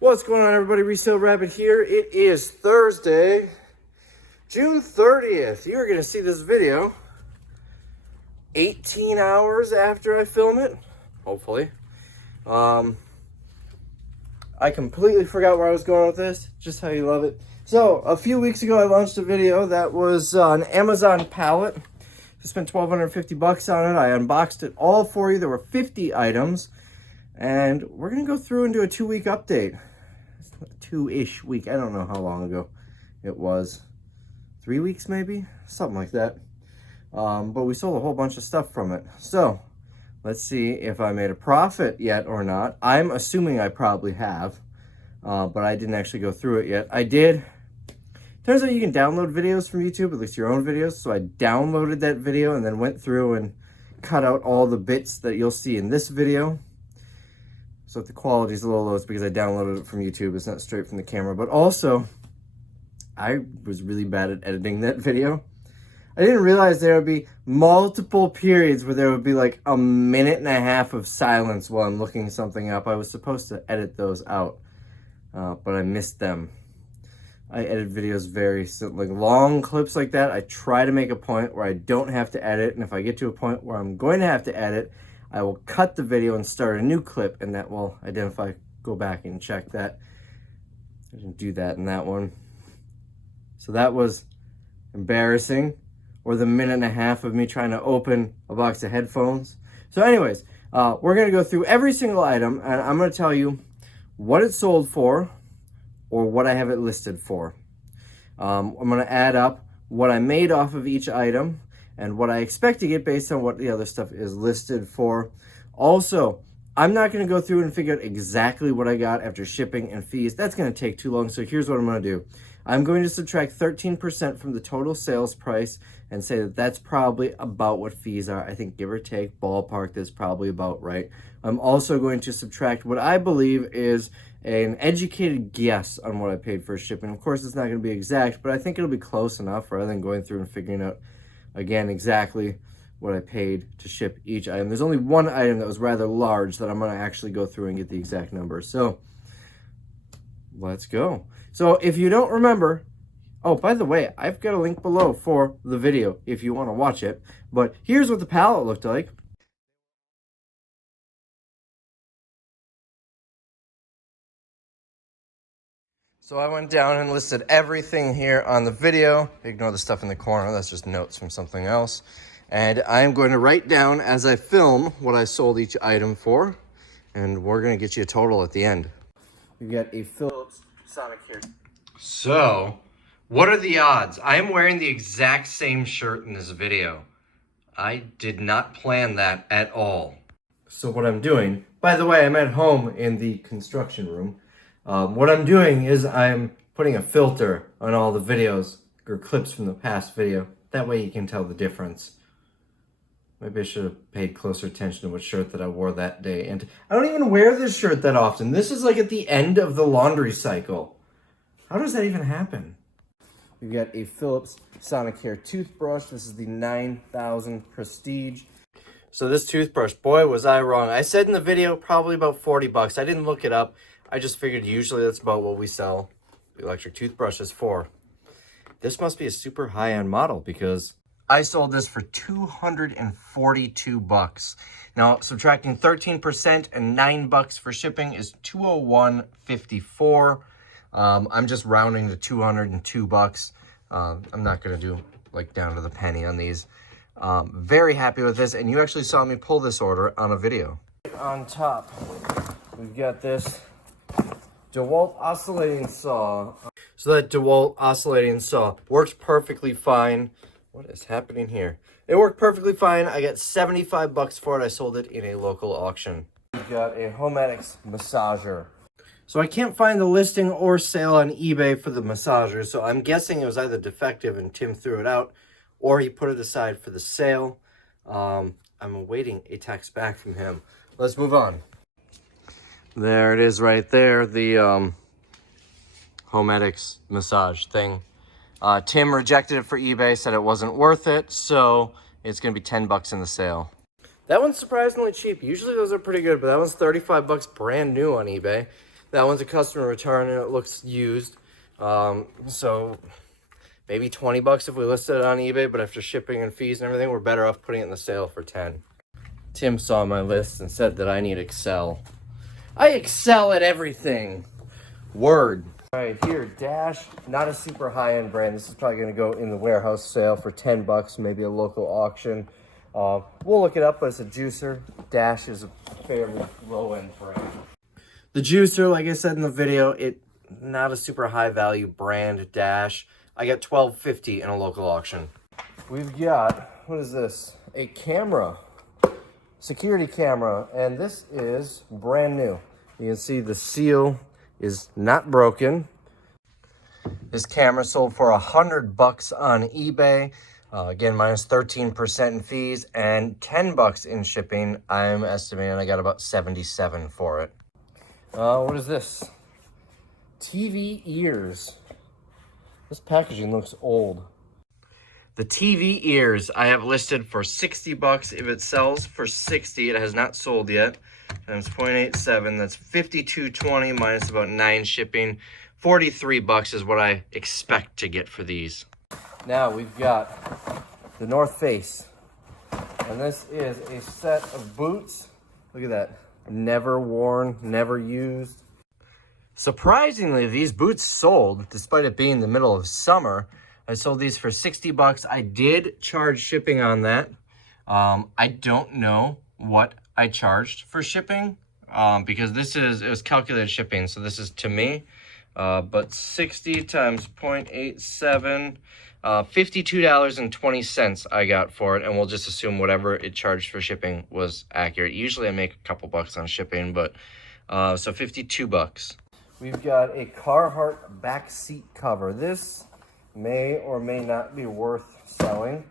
What's going on, everybody? Resale Rabbit here. It is Thursday, June 30th. You're going to see this video 18 hours after I film it, hopefully. I completely forgot where I was going with this, just how you love it. So, a few weeks ago, I launched a video that was an Amazon pallet. I spent $1,250 on it. I unboxed it all for you. There were 50 items. And we're going to go through and do a 2-week update. 2-ish week. I don't know how long ago it was. 3 weeks maybe? Something like that. But we sold a whole bunch of stuff from it. So, let's see if I made a profit yet or not. I'm assuming I probably have. But I didn't actually go through it yet. I did. Turns out you can download videos from YouTube, at least your own videos. So I downloaded that video and then went through and cut out all the bits that you'll see in this video. So if the quality is a little low, it's because I downloaded it from YouTube. It's not straight from the camera. But also, I was really bad at editing that video. I didn't realize there would be multiple periods where there would be like a minute and a half of silence while I'm looking something up. I was supposed to edit those out, but I missed them. I edit videos like long clips like that. I try to make a point where I don't have to edit. And if I get to a point where I'm going to have to edit, I will cut the video and start a new clip, and that will identify, go back and check that. I didn't do that in that one. So that was embarrassing. Or the minute and a half of me trying to open a box of headphones. So anyways, we're going to go through every single item, and I'm going to tell you what it sold for or what I have it listed for. I'm going to add up what I made off of each item and what I expect to get based on what the other stuff is listed for. Also, I'm not going to go through and figure out exactly what I got after shipping and fees. That's going to take too long, so here's what I'm going to do. I'm going to subtract 13% from the total sales price and say that that's probably about what fees are. I think, give or take, ballpark, that's probably about right. I'm also going to subtract what I believe is an educated guess on what I paid for shipping. Of course, it's not going to be exact, but I think it'll be close enough rather than going through and figuring out again exactly what I paid to ship each item. There's only one item that was rather large that I'm going to actually go through and get the exact number. So let's go. So if you don't remember, oh, by the way, I've got a link below for the video if you want to watch it. But here's what the pallet looked like. So I went down and listed everything here on the video. Ignore the stuff in the corner. That's just notes from something else. And I'm going to write down as I film what I sold each item for. And we're going to get you a total at the end. We've got a Phillips Sonicare. So, what are the odds? I am wearing the exact same shirt in this video. I did not plan that at all. So what I'm doing, by the way, I'm at home in the construction room. What I'm doing is I'm putting a filter on all the videos or clips from the past video. That way you can tell the difference. Maybe I should have paid closer attention to what shirt that I wore that day. And I don't even wear this shirt that often. This is like at the end of the laundry cycle. How does that even happen? We've got a Phillips Sonicare toothbrush. This is the 9000 Prestige. So this toothbrush, boy, was I wrong. I said in the video probably about 40 bucks. I didn't look it up. I just figured usually that's about what we sell electric toothbrushes for. This must be a super high-end model because I sold this for 242 bucks. Now, subtracting 13% and $9 for shipping is 201.54. I'm just rounding to 202 bucks. I'm not going to do like down to the penny on these. Very happy with this, and you actually saw me pull this order on a video. On top, we've got this Dewalt Oscillating Saw. So that Dewalt Oscillating Saw works perfectly fine. What is happening here? It worked perfectly fine. I got 75 bucks for it. I sold it in a local auction. We've got a Homedics massager. So I can't find the listing or sale on eBay for the massager, so I'm guessing it was either defective and Tim threw it out, or he put it aside for the sale. I'm awaiting a text back from him. Let's move on. There it is right there, the Homedics massage thing. Tim rejected it for eBay, said it wasn't worth it, so it's going to be 10 bucks in the sale. That one's surprisingly cheap. Usually those are pretty good, but that one's 35 bucks brand new on eBay. That one's a customer return and it looks used. So maybe 20 bucks if we listed it on eBay, but after shipping and fees and everything, we're better off putting it in the sale for 10. Tim saw my list and said that I need Excel. I excel at everything. Word. All right, here, Dash, not a super high-end brand. This is probably gonna go in the warehouse sale for 10 bucks, maybe a local auction. We'll look it up, but it's a juicer. Dash is a fairly low-end brand. The juicer, like I said in the video, not a super high-value brand, Dash. I got $12.50 in a local auction. We've got, what is this? A camera, security camera, and this is brand new. You can see the seal is not broken. This camera sold for 100 bucks on eBay. Again, minus 13% in fees and 10 bucks in shipping. I'm estimating I got about 77 for it. What is this? TV ears. This packaging looks old. The TV ears I have listed for 60 bucks. If it sells for 60, it has not sold yet. Times 0.87, that's 52.20 minus about 9 shipping. 43 bucks is what I expect to get for these. Now we've got the North Face. And this is a set of boots. Look at that. Never worn, never used. Surprisingly, these boots sold, despite it being the middle of summer. I sold these for 60 bucks. I did charge shipping on that. I don't know what I charged for shipping because it was calculated shipping. So this is to me, but 60 times 0.87, $52.20 I got for it. And we'll just assume whatever it charged for shipping was accurate. Usually I make a couple bucks on shipping, but so 52 bucks. We've got a Carhartt back seat cover. This may or may not be worth selling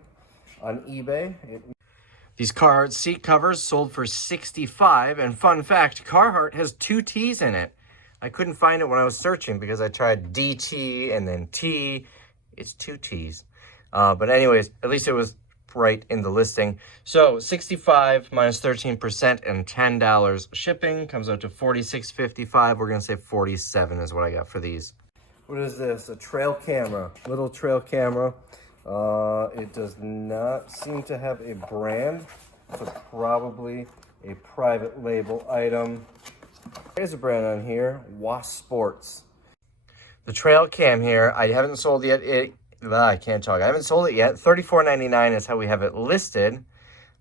on eBay. These Carhartt seat covers sold for 65, and fun fact, Carhartt has 2 T's in it. I couldn't find it when I was searching because I tried DT and then T. It's 2 T's. But anyways, at least it was right in the listing. So 65 minus 13% and $10 shipping comes out to $46.55. We're gonna say 47 is what I got for these. What is this? A trail camera, little trail camera. It does not seem to have a brand, so probably a private label item. There's a brand on here, Wasp Sports. The trail cam here, I haven't sold yet. I can't talk. I haven't sold it yet. $34.99 is how we have it listed.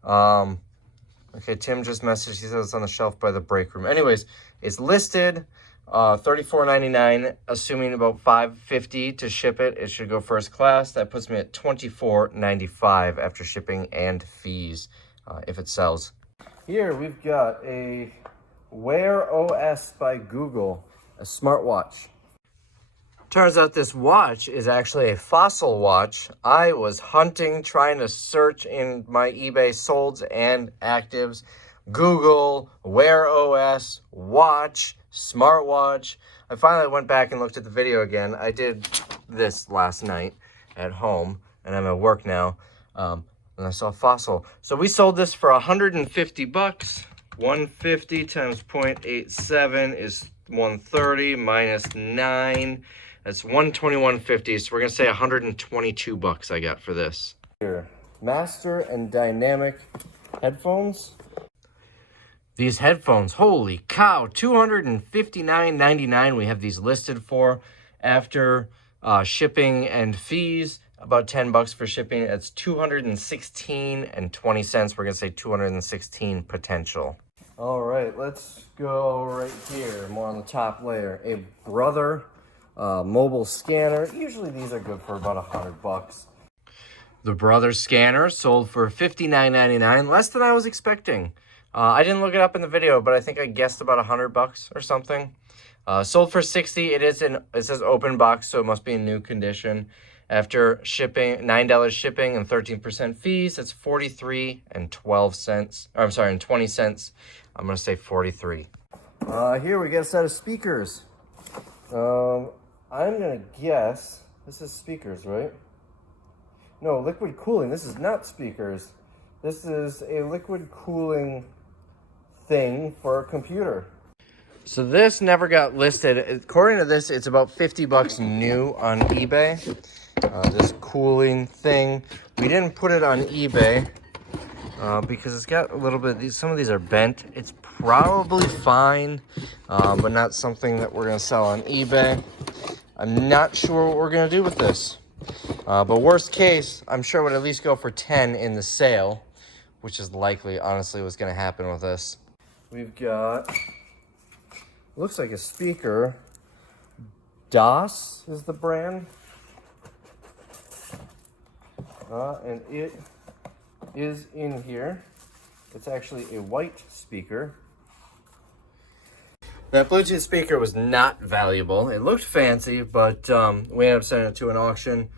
Okay, Tim just messaged. He says it's on the shelf by the break room. Anyways, it's listed. $34.99, assuming about $5.50 to ship it. It should go first class. That puts me at $24.95 after shipping and fees if it sells. Here we've got a Wear OS by Google, a smartwatch. Turns out this watch is actually a Fossil watch. I was hunting, trying to search in my eBay solds and actives. Google, Wear OS, watch, smartwatch. I finally went back and looked at the video again. I did this last night at home, and I'm at work now, and I saw Fossil. So we sold this for 150 bucks. 150 times 0.87 is 130 minus 9. That's 121.50. So we're gonna say 122 bucks I got for this. Here, Master and Dynamic headphones. These headphones, holy cow, $259.99 we have these listed for. After shipping and fees, about 10 bucks for shipping. It's $216.20. We're gonna say 216 potential. All right, let's go right here, more on the top layer. A Brother mobile scanner. Usually these are good for about 100 bucks. The Brother scanner sold for $59.99, less than I was expecting. I didn't look it up in the video, but I think I guessed about 100 bucks or something. Sold for 60. It says open box, so it must be in new condition. After shipping, $9 shipping and 13% fees, it's $43.12. I'm sorry, and 20 cents. I'm gonna say 43. Here we get a set of speakers. I'm gonna guess this is speakers, right? No, liquid cooling. This is not speakers. This is a liquid cooling thing for a computer. So this never got listed. According to this, it's about 50 bucks new on eBay. This cooling thing. We didn't put it on eBay because it's got a little bit, some of these are bent. It's probably fine, but not something that we're gonna sell on eBay. I'm not sure what we're gonna do with this. But worst case, I'm sure it would at least go for 10 in the sale, which is likely, honestly, what's gonna happen with this. We've got, looks like a speaker. DOS is the brand. And it is in here. It's actually a white speaker. That Bluetooth speaker was not valuable. It looked fancy, but we ended up sending it to an auction.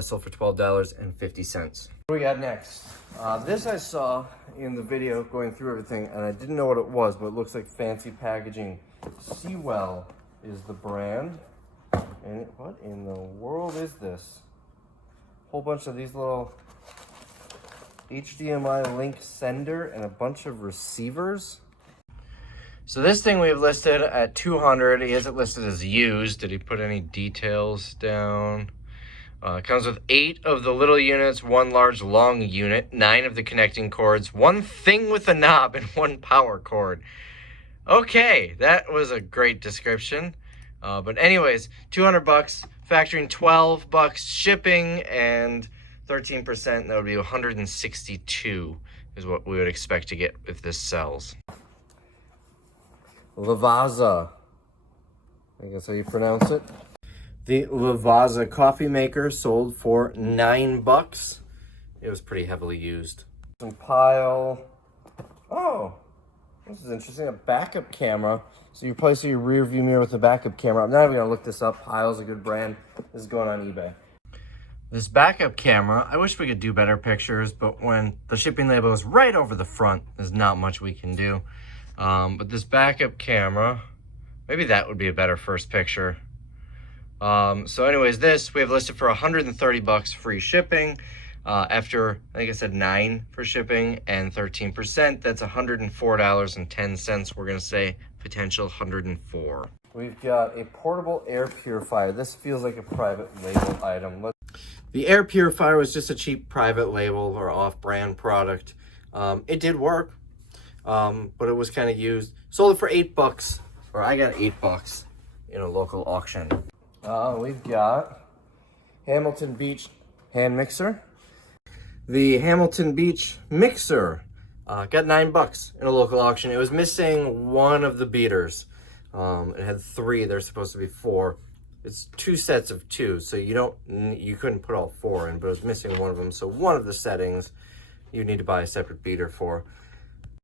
Sold for $12.50. What do we got next? This I saw in the video going through everything, and I didn't know what it was, but it looks like fancy packaging. Seawell is the brand. And what in the world is this? Whole bunch of these little HDMI link sender and a bunch of receivers. So this thing we've listed at $200. He has it listed as used. Did he put any details down? It comes with 8 of the little units, 1 large long unit, 9 of the connecting cords, 1 thing with a knob, and 1 power cord. Okay, that was a great description. But anyways, 200 bucks, factoring 12 bucks shipping and 13%, that would be 162 is what we would expect to get if this sells. Lavazza, I guess how you pronounce it. The Lavazza coffee maker sold for 9 bucks. It was pretty heavily used. Some pile. Oh, this is interesting. A backup camera. So you replace your rear view mirror with a backup camera. I'm not even gonna look this up. Pile's a good brand. This is going on eBay. This backup camera, I wish we could do better pictures, but when the shipping label is right over the front, there's not much we can do. But this backup camera, maybe that would be a better first picture. So anyways, this we have listed for 130 bucks free shipping. After, I think I said 9 for shipping and 13%, that's $104.10. We're gonna say potential 104. We've got a portable air purifier. This feels like a private label item. The air purifier was just a cheap private label or off-brand product. It did work, but it was kind of used. Sold it for 8 bucks, or I got 8 bucks in a local auction. We've got Hamilton Beach hand mixer. The Hamilton Beach mixer got 9 bucks in a local auction. It was missing one of the beaters. It had 3. There's supposed to be 4. It's 2 sets of 2, so you couldn't put all 4 in, but it was missing one of them. So one of the settings you need to buy a separate beater for.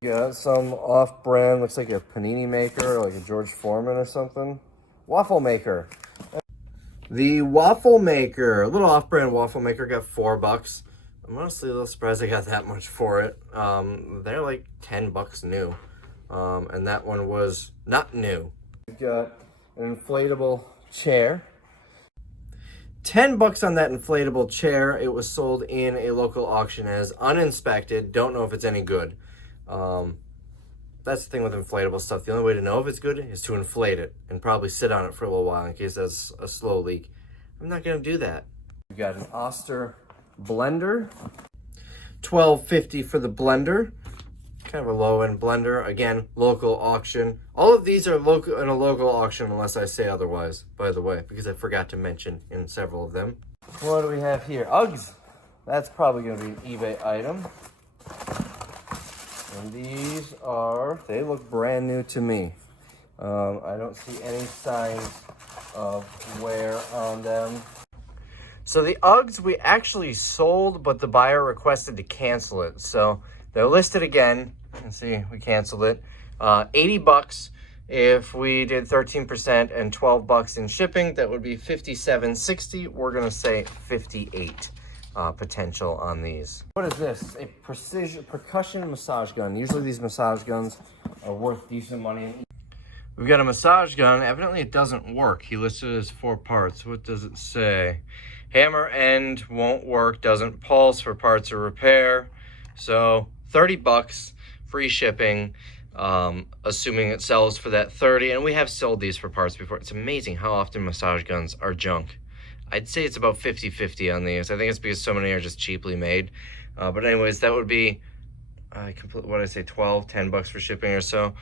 Got some off-brand, looks like a panini maker, like a George Foreman or something. Waffle maker. The waffle maker, a little off-brand waffle maker, got 4 bucks. I'm honestly a little surprised I got that much for it. They're like 10 bucks new. And that one was not new. We've got an inflatable chair. 10 bucks on that inflatable chair. It was sold in a local auction as uninspected. Don't know if it's any good. That's the thing with inflatable stuff. The only way to know if it's good is to inflate it and probably sit on it for a little while in case there's a slow leak. I'm not gonna do that. We've got an Oster blender. $12.50 for the blender. Kind of a low-end blender. Again, local auction. All of these are local in a local auction unless I say otherwise, by the way, because I forgot to mention in several of them. What do we have here? Uggs. That's probably going to be an eBay item. And these are, they look brand new to me. I don't see any signs of wear on them. So the Uggs we actually sold, but the buyer requested to cancel it. So they're listed again. You can see we canceled it. 80 bucks if we did 13% and 12 bucks in shipping. That would be $57.60. We're gonna say 58 potential on these. What is this? A percussion massage gun. Usually these massage guns are worth decent money. We've got a massage gun. Evidently it doesn't work. He listed it as 4 parts. What does it say? Hammer end won't work, doesn't pulse for parts or repair. So 30 bucks, free shipping. assuming it sells for that 30, and we have sold these for parts before. It's amazing how often massage guns are junk. I'd say it's about 50-50 on these. I think it's because so many are just cheaply made. But anyways, that would be, what did I say, 12, 10 bucks for shipping or so.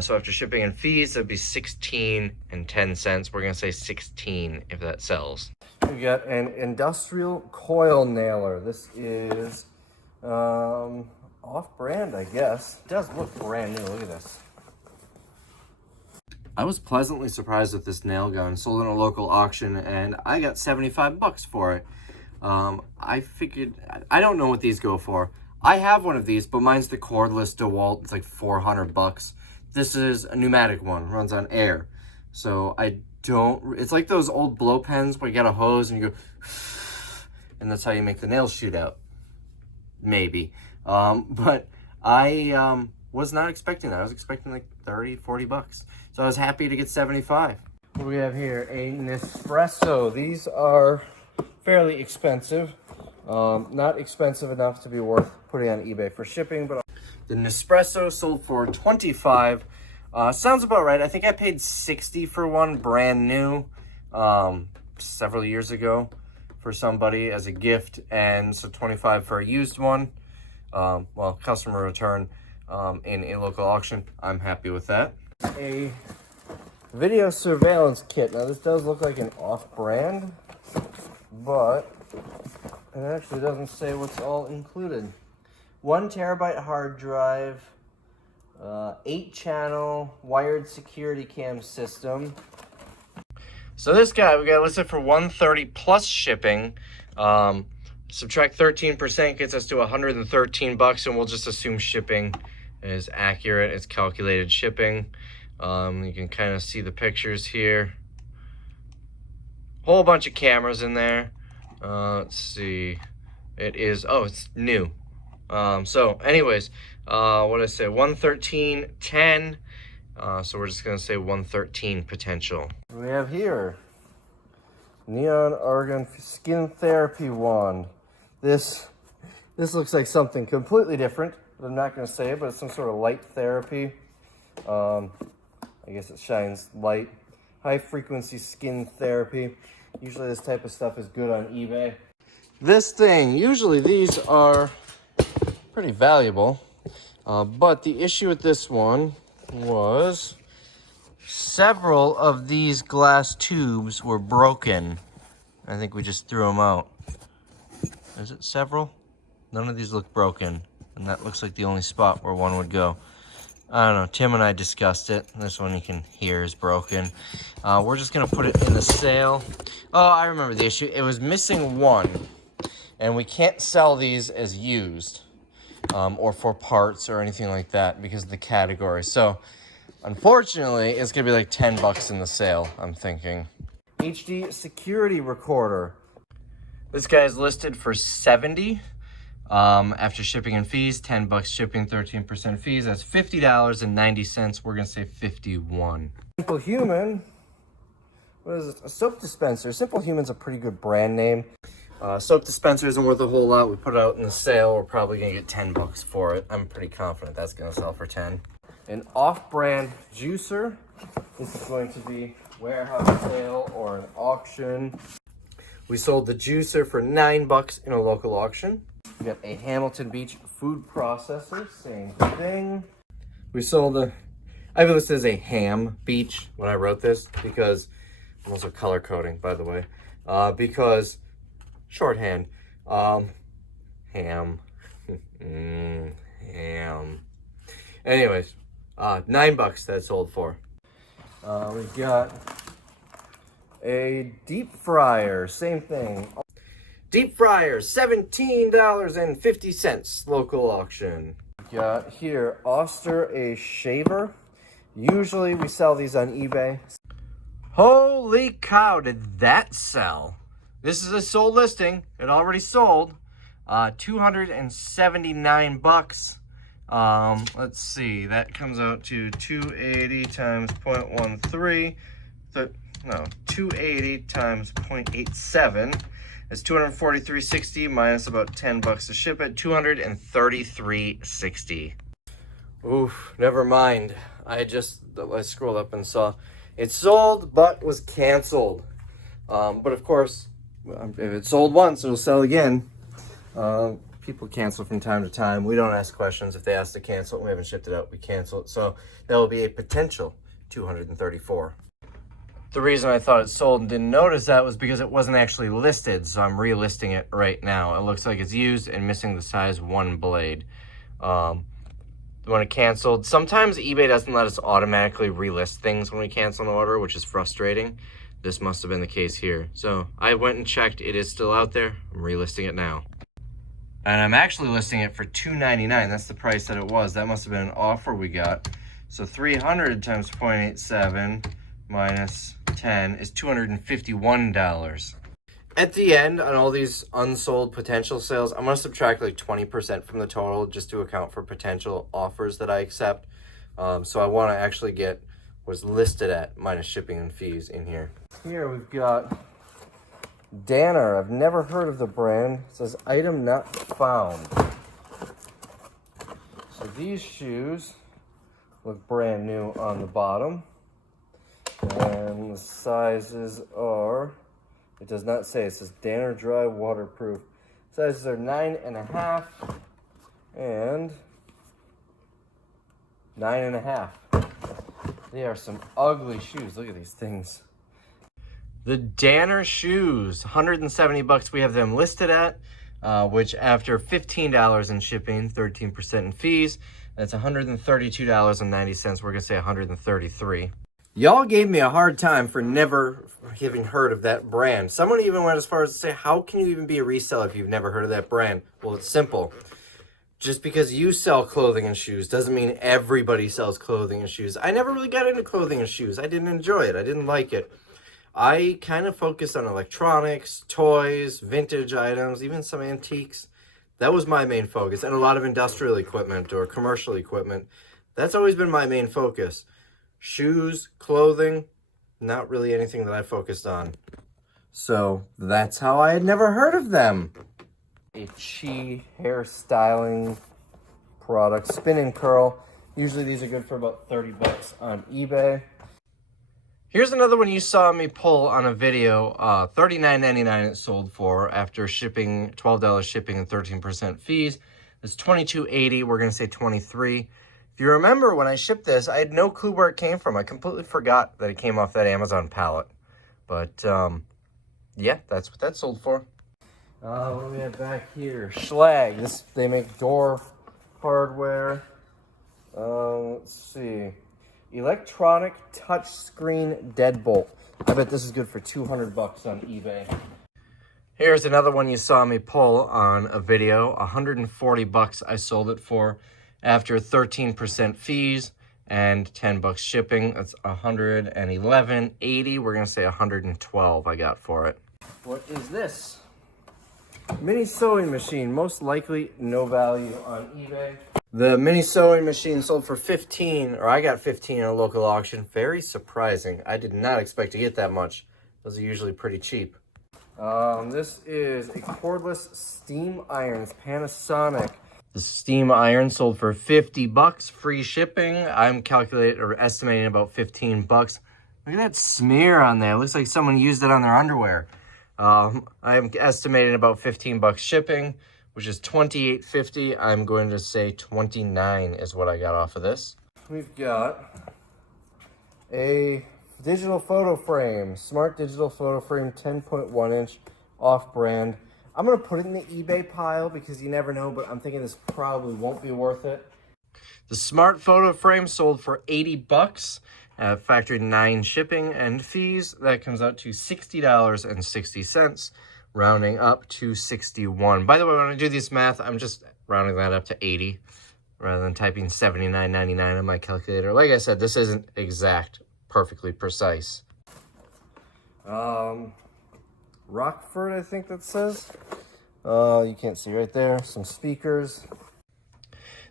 So after shipping and fees, that'd be 16 and 10 cents. We're gonna say 16 if that sells. We got an industrial coil nailer. This is off-brand, I guess. It does look brand new. Look at this. I was pleasantly surprised with this nail gun. Sold in a local auction, and I got 75 bucks for it. I figured, I don't know what these go for. I have one of these, but mine's the cordless Dewalt. It's like 400 bucks. This is a pneumatic one, runs on air. So it's like those old blow pens where you got a hose and you go, and that's how you make the nails shoot out. Maybe. But I was not expecting that. I was expecting like 30, 40 bucks. So I was happy to get 75. What do we have here? A Nespresso. These are fairly expensive. Not expensive enough to be worth putting on eBay for shipping, but the Nespresso sold for 25. Sounds about right. I think I paid 60 for one brand new several years ago for somebody as a gift, and so 25 for a used one. Well, customer return in a local auction. I'm happy with that. A video surveillance kit. Now this does look like an off-brand, but it actually doesn't say what's all included. 1 terabyte hard drive, 8-channel wired security cam system. So this guy we got listed for $130 plus shipping. Subtract 13% gets us to 113 bucks, and we'll just assume shipping is accurate. It's calculated shipping. You can kind of see the pictures here. Whole bunch of cameras in there. Let's see. It is, oh, it's new. So anyways, what did I say? 113.10. So we're just gonna say 113 potential. We have here neon argon skin therapy wand. This looks like something completely different, but I'm not gonna say it, but it's some sort of light therapy. I guess it shines light. High frequency skin therapy. Usually this type of stuff is good on eBay. This thing, usually these are pretty valuable, but the issue with this one was several of these glass tubes were broken. I think we just threw them out. Is it several? None of these look broken, and that looks like the only spot where one would go. I don't know, Tim and I discussed it. This one you can hear is broken. We're just gonna put it in the sale. Oh, I remember the issue. It was missing one, and we can't sell these as used or for parts or anything like that because of the category. So unfortunately, it's gonna be like 10 bucks in the sale, I'm thinking. HD security recorder. This guy is listed for 70. After shipping and fees, 10 bucks shipping, 13% fees. That's $50.90. We're gonna say 51. Simple Human. What is it? A soap dispenser. Simple Human's a pretty good brand name. Soap dispenser isn't worth a whole lot. We put it out in the sale. We're probably gonna get 10 bucks for it. I'm pretty confident that's gonna sell for 10. An off-brand juicer. This is going to be warehouse sale or an auction. We sold the juicer for 9 bucks in a local auction. We got a Hamilton Beach food processor, same thing. We sold I have it listed as a Ham Beach when I wrote this because I'm also color coding, by the way, because shorthand, ham, ham. Anyways, 9 bucks that sold for. We've got a deep fryer, same thing. Deep fryer, $17.50, local auction. We got here, Oster, a shaver. Usually we sell these on eBay. Holy cow, did that sell? This is a sold listing. It already sold. 279 bucks. Let's see, that comes out to 280 times 0.13. 280 times 0.87. It's $243.60 minus about 10 bucks to ship it. $233.60. Oof, never mind. I scrolled up and saw it sold, but was canceled. But of course, if it sold once, it'll sell again. People cancel from time to time. We don't ask questions. If they ask to cancel, we haven't shipped it out, we cancel it. So that will be a potential 234. The reason I thought it sold and didn't notice that was because it wasn't actually listed. So I'm relisting it right now. It looks like it's used and missing the size 1 blade. When it canceled, sometimes eBay doesn't let us automatically relist things when we cancel an order, which is frustrating. This must have been the case here. So I went and checked. It is still out there. I'm relisting it now. And I'm actually listing it for $2.99. That's the price that it was. That must have been an offer we got. So 300 times 0.87 minus 10 is $251. At the end, on all these unsold potential sales, I'm going to subtract like 20% from the total just to account for potential offers that I accept. So I want to actually get what's listed at minus shipping and fees in here. Here we've got Danner. I've never heard of the brand. It says item not found. So these shoes look brand new on the bottom. And the sizes are, it does not say, it says Danner Dry Waterproof. Sizes are 9.5 and 9.5. They are some ugly shoes. Look at these things. The Danner shoes, 170 bucks we have them listed at, which after $15 in shipping, 13% in fees, that's $132.90. We're gonna say $133. Y'all gave me a hard time for never having heard of that brand. Someone even went as far as to say, how can you even be a reseller if you've never heard of that brand? Well, it's simple. Just because you sell clothing and shoes doesn't mean everybody sells clothing and shoes. I never really got into clothing and shoes. I didn't enjoy it. I didn't like it. I kind of focused on electronics, toys, vintage items, even some antiques. That was my main focus. And a lot of industrial equipment or commercial equipment. That's always been my main focus. Shoes, clothing, not really anything that I focused on. So that's how I had never heard of them. A Chi hair styling product, spin and curl. Usually these are good for about 30 bucks on eBay. Here's another one you saw me pull on a video. $39.99 it sold for after shipping, $12 shipping and 13% fees. It's $22.80. We're gonna say $23. If you remember when I shipped this, I had no clue where it came from. I completely forgot that it came off that Amazon pallet. But yeah, that's what that sold for. What do we have back here? Schlag. They make door hardware. Let's see. Electronic touchscreen deadbolt. I bet this is good for 200 bucks on eBay. Here's another one you saw me pull on a video. 140 bucks I sold it for after 13% fees and 10 bucks shipping. That's 111.80. We're gonna say 112 I got for it. What is this? Mini sewing machine, most likely no value on eBay. The mini sewing machine sold for 15, or I got 15 at a local auction. Very surprising. I did not expect to get that much. Those are usually pretty cheap. This is a cordless steam irons, Panasonic. The steam iron sold for 50 bucks, free shipping. I'm calculating or estimating about 15 bucks. Look at that smear on there. It looks like someone used it on their underwear. I'm estimating about 15 bucks shipping, which is $28.50. I'm going to say 29 is what I got off of this. We've got a digital photo frame, smart digital photo frame, 10.1 inch, off-brand. I'm going to put it in the eBay pile because you never know, but I'm thinking this probably won't be worth it. The smart photo frame sold for 80 bucks. Factory 9 shipping and fees. That comes out to $60.60, rounding up to 61. By the way, when I do this math, I'm just rounding that up to 80 rather than typing 79.99 on my calculator. Like I said, this isn't exact, perfectly precise. Rockford, I think that says. You can't see right there. Some speakers.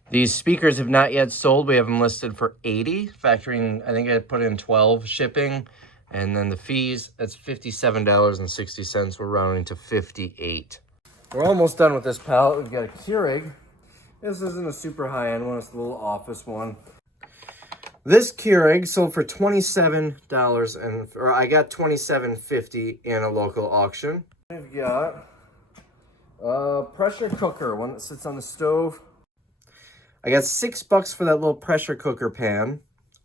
These speakers have not yet sold. We have them listed for 80, factoring, I think I put in 12 shipping, and then the fees, that's $57.60. We're rounding to 58. We're almost done with this pallet. We've got a Keurig This isn't a super high-end one, it's a little office one. This Keurig sold for $27, or I got $27.50 in a local auction. We've got a pressure cooker, one that sits on the stove. I got $6 for that little pressure cooker pan.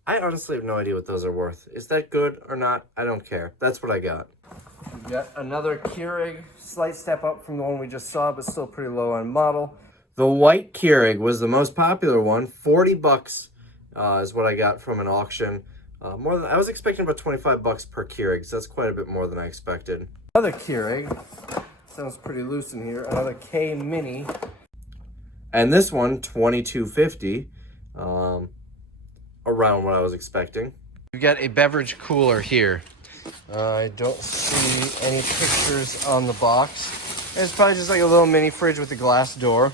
I honestly have no idea what those are worth. Is that good or not? I don't care. That's what I got. We got another Keurig, slight step up from the one we just saw, but still pretty low on model. The white Keurig was the most popular one. $40 is what I got from an auction. More than I was expecting, about $25 per Keurig, so that's quite a bit more than I expected. Another Keurig. Sounds pretty loose in here. Another K Mini. And this one, $22.50. Around what I was expecting. We've got a beverage cooler here. I don't see any pictures on the box. It's probably just like a little mini fridge with a glass door.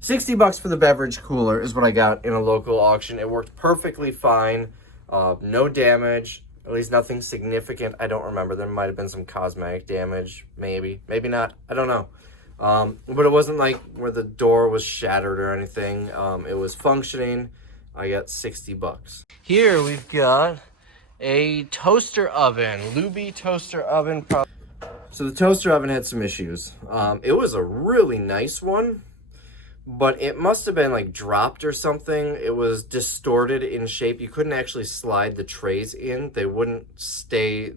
$60 for the beverage cooler is what I got in a local auction. It worked perfectly fine. No damage, at least nothing significant. I don't remember. There might have been some cosmetic damage, maybe not. I don't know. But it wasn't like where the door was shattered or anything. It was functioning. I got $60. Here we've got a toaster oven, Luby toaster oven. So the toaster oven had some issues. It was a really nice one, but it must have been like dropped or something. It was distorted in shape. You couldn't actually slide the trays in. They wouldn't stay.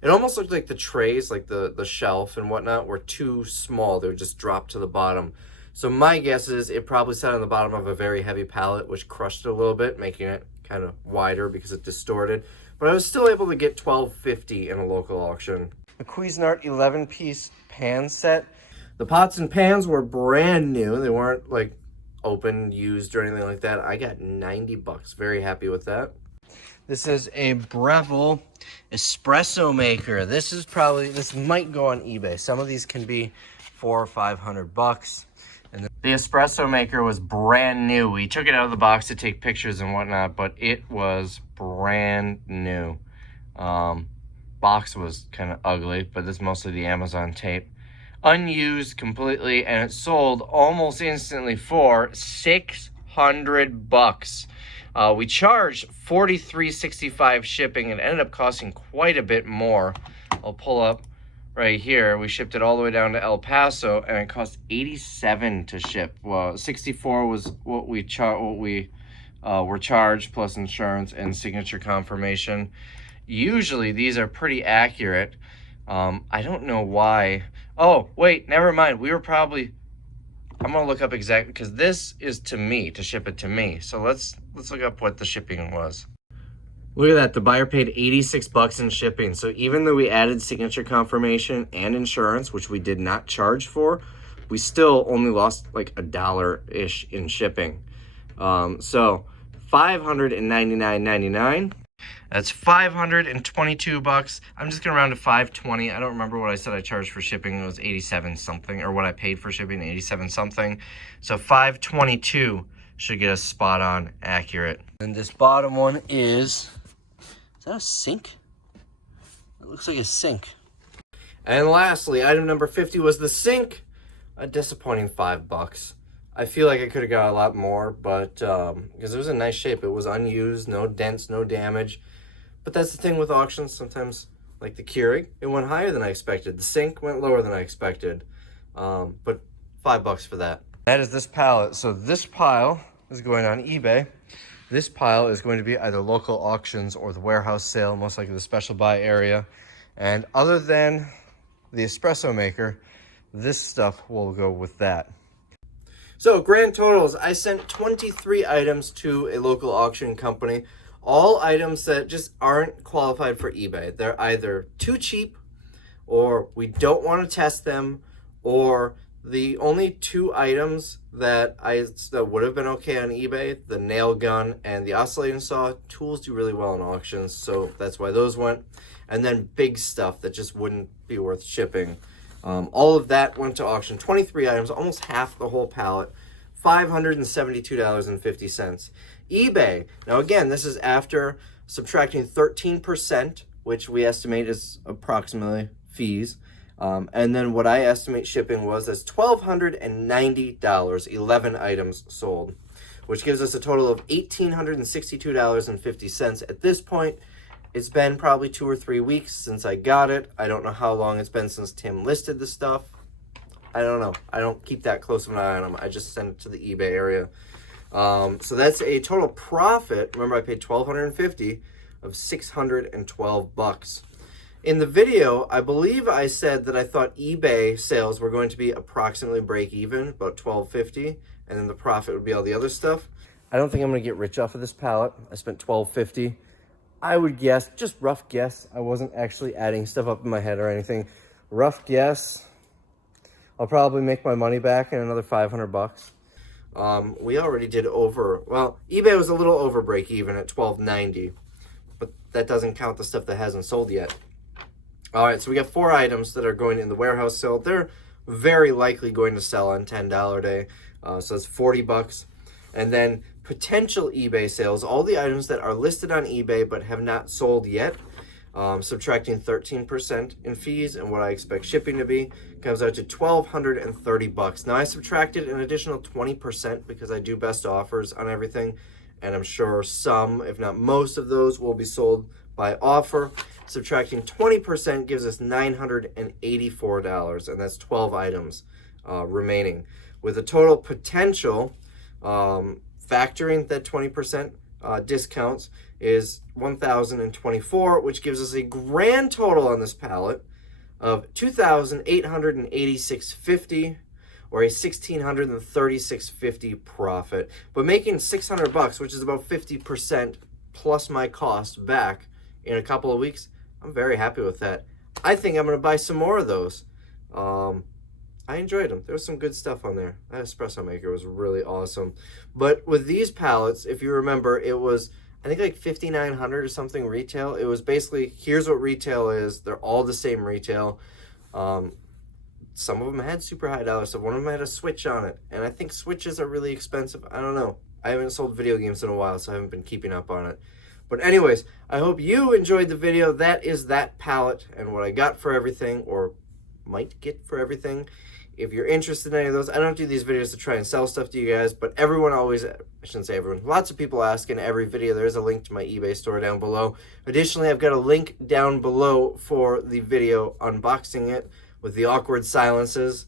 It almost looked like the trays, like the shelf and whatnot, were too small. They would just drop to the bottom. So my guess is it probably sat on the bottom of a very heavy pallet, which crushed it a little bit, making it kind of wider because it distorted. But I was still able to get $12.50 in a local auction. A Cuisinart 11-piece pan set. The pots and pans were brand new. They weren't like open, used, or anything like that. I got $90. Very happy with that. This is a Breville espresso maker. This might go on eBay. Some of these can be $400 or $500. And the espresso maker was brand new. We took it out of the box to take pictures and whatnot, but it was brand new. Box was kind of ugly, but this is mostly the Amazon tape. Unused completely, and it sold almost instantly for $600. We charged $43.65 shipping, and ended up costing quite a bit more. I'll pull up right here. We shipped it all the way down to El Paso, and it cost $87 to ship. Well, $64 was what we were charged, plus insurance and signature confirmation. Usually these are pretty accurate. I don't know why. Oh wait, never mind. I'm gonna look up exactly, because this is to ship it to me. So let's look up what the shipping was. Look at that, the buyer paid $86 in shipping. So even though we added signature confirmation and insurance, which we did not charge for, we still only lost like $1-ish in shipping. So $599.99. That's $522. I'm just gonna round to $520. I don't remember what I said I charged for shipping. It was 87 something, or what I paid for shipping, 87 something. So $522 should get us spot on accurate. And this bottom one is that a sink? It looks like a sink. And lastly, item number 50 was the sink. A disappointing $5. I feel like I could have got a lot more, but because it was in nice shape. It was unused, no dents, no damage. But that's the thing with auctions. Sometimes, like the Keurig, it went higher than I expected. The sink went lower than I expected. But $5 for that. That is this pallet. So this pile is going on eBay. This pile is going to be either local auctions or the warehouse sale, most likely the special buy area. And other than the espresso maker, this stuff will go with that. So grand totals, I sent 23 items to a local auction company. All items that just aren't qualified for eBay. They're either too cheap, or we don't want to test them, or the only two items that would have been okay on eBay, the nail gun and the oscillating saw. Tools do really well in auctions, so that's why those went. And then big stuff that just wouldn't be worth shipping. All of that went to auction. 23 items, almost half the whole pallet. $572.50. eBay, now again, this is after subtracting 13%, which we estimate is approximately fees. And then what I estimate shipping was, that's $1,290, 11 items sold, which gives us a total of $1,862.50 at this point. It's been probably 2 or 3 weeks since I got it. I don't know how long it's been since Tim listed the stuff. I don't know. I don't keep that close of an eye on them. I just send it to the eBay area. So that's a total profit. Remember, I paid $1,250 of $612. In the video, I believe I said that I thought eBay sales were going to be approximately break even, about $1,250, and then the profit would be all the other stuff. I don't think I'm going to get rich off of this pallet. I spent $1,250. I would guess, just rough guess, I wasn't actually adding stuff up in my head or anything. Rough guess, I'll probably make my money back in another $500. We already did well, eBay was a little over break even at $1,290, but that doesn't count the stuff that hasn't sold yet. All right, so we got 4 items that are going in the warehouse sale. They're very likely going to sell on $10 day, so it's $40. And then potential eBay sales, all the items that are listed on eBay but have not sold yet, subtracting 13% in fees and what I expect shipping to be, comes out to $1,230. Now I subtracted an additional 20% because I do best offers on everything, and I'm sure some, if not most of those, will be sold by offer. Subtracting 20% gives us $984, and that's 12 items remaining, with a total potential, factoring that 20% discounts, is $1,024, which gives us a grand total on this pallet of $2,886.50, or a $1,636.50 profit. But making $600, which is about 50% plus my cost back in a couple of weeks, I'm very happy with that. I think I'm going to buy some more of those. I enjoyed them. There was some good stuff on there. That espresso maker was really awesome. But with these pallets, if you remember, it was, I think, like $5,900 or something retail. It was basically, here's what retail is. They're all the same retail. Some of them had super high dollar stuff. One of them had a Switch on it. And I think Switches are really expensive. I don't know. I haven't sold video games in a while, so I haven't been keeping up on it. But anyways, I hope you enjoyed the video. That is that pallet and what I got for everything, or might get for everything. If you're interested in any of those, I don't do these videos to try and sell stuff to you guys, but everyone always, I shouldn't say everyone, lots of people ask in every video. There's a link to my eBay store down below. Additionally, I've got a link down below for the video unboxing it with the awkward silences.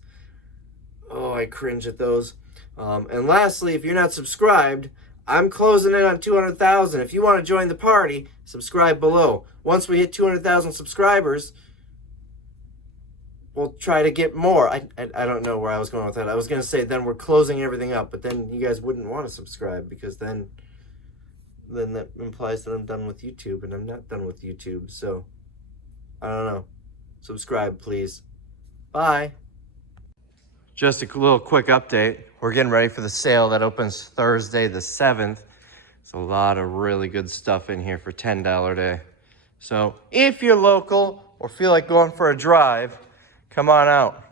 Oh, I cringe at those. And lastly, if you're not subscribed, I'm closing in on 200,000. If you want to join the party, subscribe below. Once we hit 200,000 subscribers, we'll try to get more. I don't know where I was going with that. I was going to say then we're closing everything up, but then you guys wouldn't want to subscribe, because then that implies that I'm done with YouTube, and I'm not done with YouTube. So, I don't know. Subscribe, please. Bye. Just a little quick update. We're getting ready for the sale that opens Thursday the 7th. There's a lot of really good stuff in here for $10 day. So if you're local or feel like going for a drive, come on out.